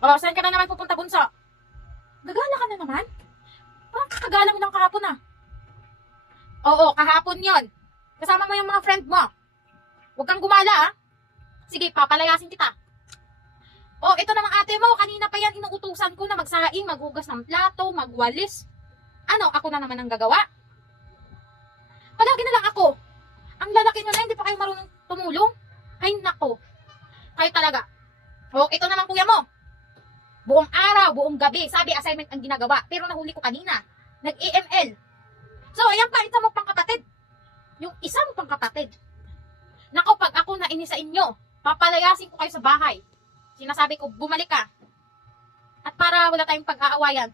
O, saan ka na naman pupunta, bunso? Gagala ka na naman? Parang kakagala mo lang kahapon ah. Oo, kahapon yon. Kasama mo yung mga friend mo. Huwag kang gumala ah. Sige, papalayasin kita. Oh, ito namang ate mo. Kanina pa yan inuutusan ko na magsaing, maghugas ng plato, magwalis. Ano, ako na naman ang gagawa? Palagi na lang ako. Ang lalaki nyo na, hindi pa kayo marunong tumulong. Ay, nako. Kayo talaga. Oh, ito naman kuya mo. Buong araw, buong gabi, sabi assignment ang ginagawa. Pero nahuli ko kanina. Nag-EML. So, ayan pa, isa mo pang kapatid. Yung isa mo pang kapatid. Nako, pag ako nainis sa inyo, papalayasin ko kayo sa bahay. Sinasabi ko, bumalik ka. At para wala tayong pag-aawayan.